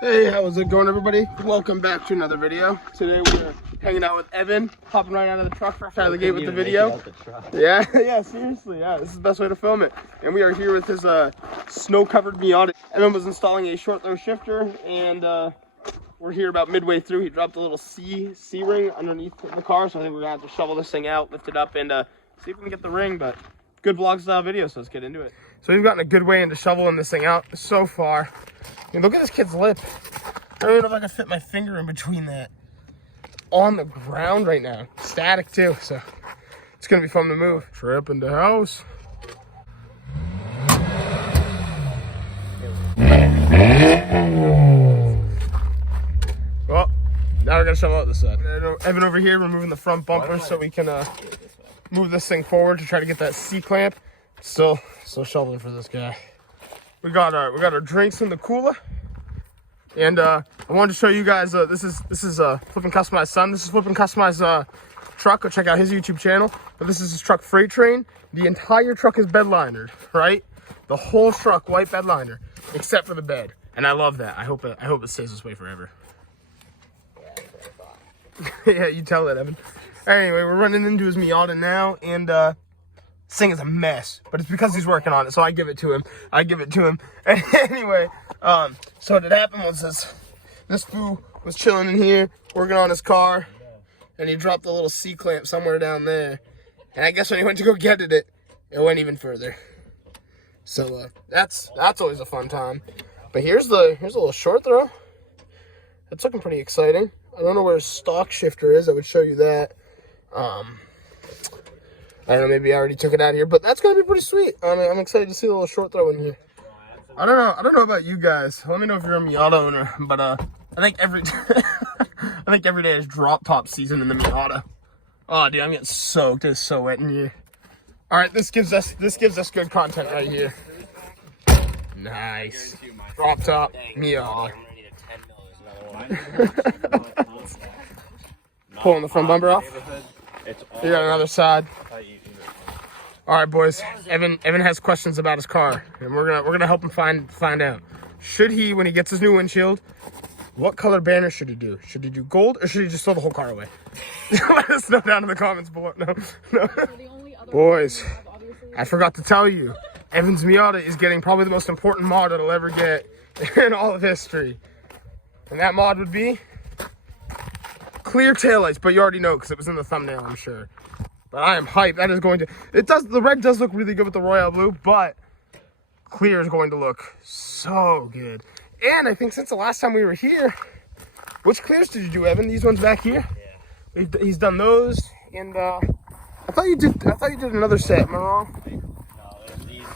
Hey, how's it going, everybody? Welcome back to another video. Today we're hanging out with Evan, hopping right out of the truck fresh out of the gate with the video. Yeah, seriously, this is the best way to film it. And we are here with his snow-covered Miata. Evan was installing a short-throw shifter, and we're here about midway through. He dropped a little C-ring underneath the car, so I think we're gonna have to shovel this thing out, lift it up, and see if we can get the ring. But good vlog-style video, so let's get into it. So we've gotten a good way into shoveling this thing out so far. I mean, look at this kid's lip. I don't even know if I can fit my finger in between that. On the ground right now. Static too, so it's gonna be fun to move. Trip in the house. Well, now we're gonna shovel out this side. Evan over here removing the front bumper so we can move this thing forward to try to get that C-clamp. Still shoveling for this guy. We got our drinks in the cooler, and I wanted to show you guys. This is Flippin' Customized son. This is Flippin' Customized truck. Go check out his YouTube channel. But this is his truck freight train. The entire truck is bed linered, right? The whole truck white bed liner, except for the bed, and I love that. I hope it stays this way forever. Yeah, you tell it, Evan. Anyway, we're running into his Miata now, and this thing is a mess, but it's because he's working on it, so I give it to him. Anyway, so what had happened was this fool was chilling in here, working on his car, and he dropped a little C-clamp somewhere down there. And I guess when he went to go get it went even further. So that's always a fun time. But here's a little short throw. It's looking pretty exciting. I don't know where his stock shifter is. I would show you that. I don't know, maybe I already took it out of here, but that's gonna be pretty sweet. I'm excited to see the little short throw in here. I don't know about you guys. Let me know if you're a Miata owner, but I think every day is drop top season in the Miata. Oh, dude, I'm getting soaked. It's so wet in here. All right, this gives us good content right here. Nice drop top Miata. Pulling the front bumper off. You got another side. All right, boys. Evan has questions about his car, and we're gonna help him find out. Should he, when he gets his new windshield, what color banner should he do? Should he do gold, or should he just throw the whole car away? Let us know down in the comments below. No. Boys, I forgot to tell you, Evan's Miata is getting probably the most important mod it'll ever get in all of history, and that mod would be clear taillights. But you already know because it was in the thumbnail, I'm sure. But I am hyped. That is going to... The red does look really good with the royal blue, but clear is going to look so good. And I think since the last time we were here, which clears did you do, Evan? These ones back here? Yeah. He's done those, and I thought you did another set. Am I wrong? No,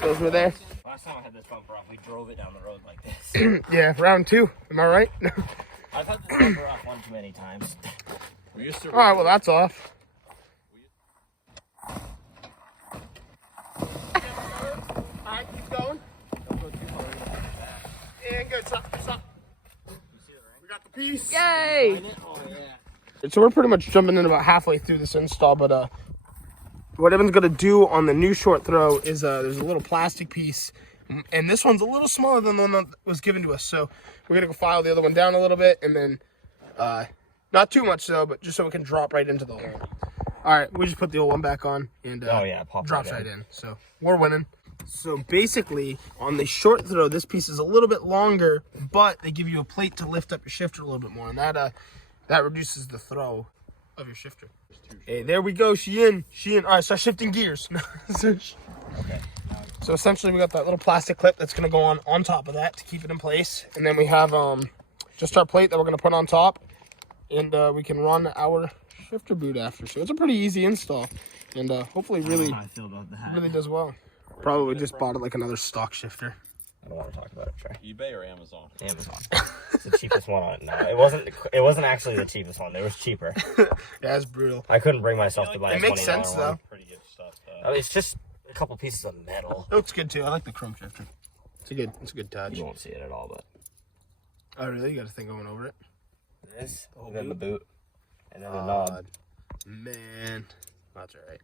those were there. Last time I had this bumper off, we drove it down the road like this. Yeah, round 2. Am I right? I've had this bumper off one too many times. All right, well that's off. Alright, keep going. Don't go too far. And good, stop. We got the piece. Yay! Oh, yeah. So we're pretty much jumping in about halfway through this install, but what Evan's gonna do on the new short throw is there's a little plastic piece, and this one's a little smaller than the one that was given to us, so we're gonna go file the other one down a little bit, and then not too much though, but just so it can drop right into the hole. All right, we just put the old one back on, and pop drops right in. So we're winning. So basically, on the short throw, this piece is a little bit longer, but they give you a plate to lift up your shifter a little bit more, and that reduces the throw of your shifter. Hey, there we go. She in. All right, start shifting gears. Okay. So essentially, we got that little plastic clip that's gonna go on top of that to keep it in place, and then we have just our plate that we're gonna put on top, and we can run our shifter boot after. So it's a pretty easy install, and hopefully really does well. Probably just bought it like another stock shifter. I don't want to talk about it, Trey. eBay or Amazon? Amazon. It's the cheapest one on it. No, it wasn't actually the cheapest one. It was cheaper. Yeah, it's brutal. I couldn't bring myself to buy it. A $20 Makes sense one. though. Pretty good stuff though. I mean, it's just a couple pieces of metal. It looks good too. I like the chrome shifter. It's a good touch. You won't see it at all, but. Oh really? You got a thing going over it? This, and then the boot, and then the knob. Man, that's all right.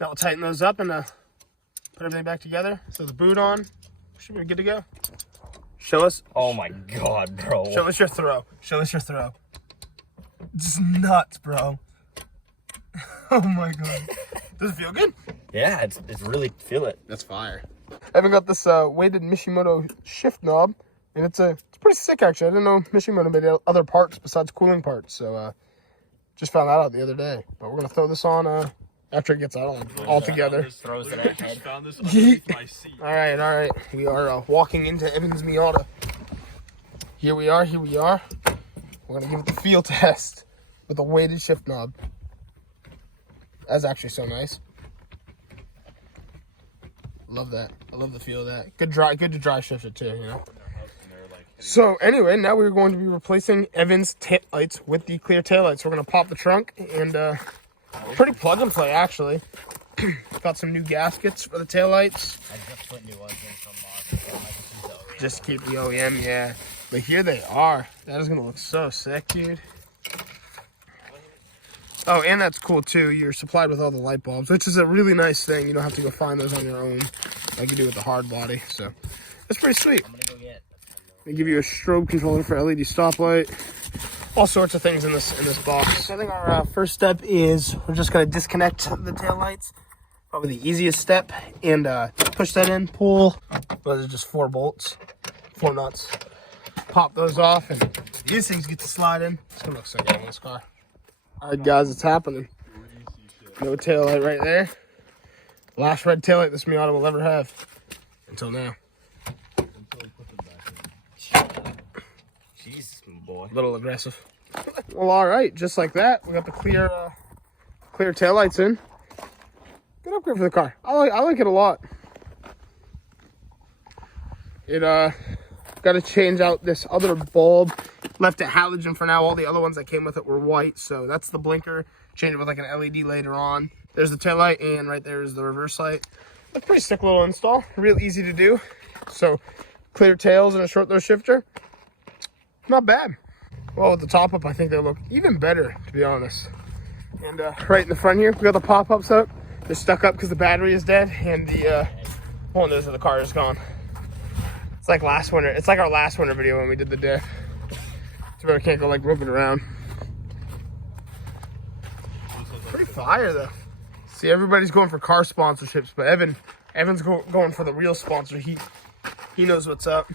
Now we'll tighten those up and put everything back together. So the boot on, should be good to go. Show us. Oh my god, bro. Show us your throw. Show us your throw. Just nuts, bro. Oh my god. Does it feel good? Yeah, it's really feel it. That's fire. Evan got this weighted Mishimoto shift knob, and it's pretty sick actually. I didn't know Mishimoto made other parts besides cooling parts, so just found that out the other day. But we're gonna throw this on after it gets out all together. Just throws it at head. Found this underneath my seat. All right. We are walking into Evan's Miata. Here we are. We're gonna give it the feel test with a weighted shift knob. That's actually so nice. Love that. I love the feel of that. Good to dry shift it too, you know. So anyway, now we're going to be replacing Evan's taillights with the clear taillights. We're gonna pop the trunk and pretty plug and play actually. Got some new gaskets for the taillights. I just put new ones in from Mazda. Just keep the OEM, yeah. But here they are. That is gonna look so sick, dude. Oh, and that's cool too. You're supplied with all the light bulbs, which is a really nice thing. You don't have to go find those on your own like you do with the hard body. So that's pretty sweet. I'm gonna go get. They give you a strobe controller for LED stoplight. All sorts of things in this box. So I think our first step is we're just gonna disconnect the taillights. Probably the easiest step, and push that in, pull. Those are just 4 bolts, 4 nuts. Pop those off, and these things get to slide in. It's gonna look so good in this car. All right, guys, it's happening. No taillight right there. Last red taillight this Miata will ever have, until now. Jeez, boy. A little aggressive. Well, all right, just like that, we got the clear taillights in. Good upgrade for the car. I like it a lot. It got to change out this other bulb. Left it halogen for now. All the other ones that came with it were white, so that's the blinker. Change it with like an LED later on. There's the taillight, and right there is the reverse light. That's a pretty sick little install. Real easy to do. So clear tails and a short throw shifter. Not bad. Well, with the top up, I think they look even better, to be honest. And right in the front here, we got the pop-ups up. They're stuck up because the battery is dead, and the windows of the car is gone. It's like last winter. It's like our last winter video when we did the diff. Too bad I can't go like roping around. Pretty fire though. See, everybody's going for car sponsorships, but Evan's going for the real sponsor. He knows what's up.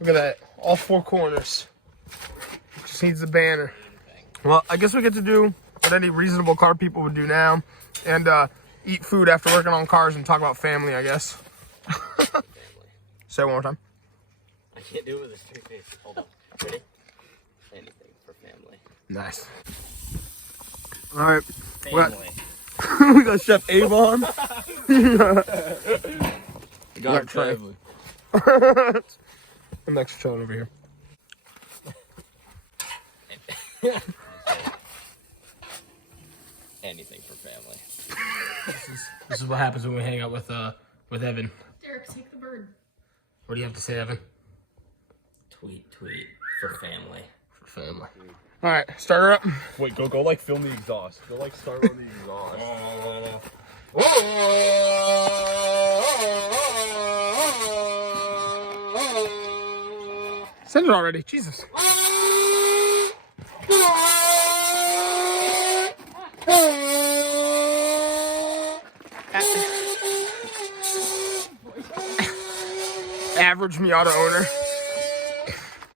Look at that, all 4 corners. Just needs the banner. Well, I guess we get to do what any reasonable car people would do now, and eat food after working on cars and talk about family, I guess. Say it one more time. I can't do it with a straight face. Hold on. Ready? Anything for family. Nice. All right. Family. We got Chef Avon. You got Trey. family. I'm next chilling over here. Anything for family. This is what happens when we hang out with Evan. Derek, take the bird. What do you have to say, Evan? Tweet for family. For family. All right, start her up. Wait, go like film the exhaust. Go like start on the exhaust. Send it already. Jesus. Average Miata owner.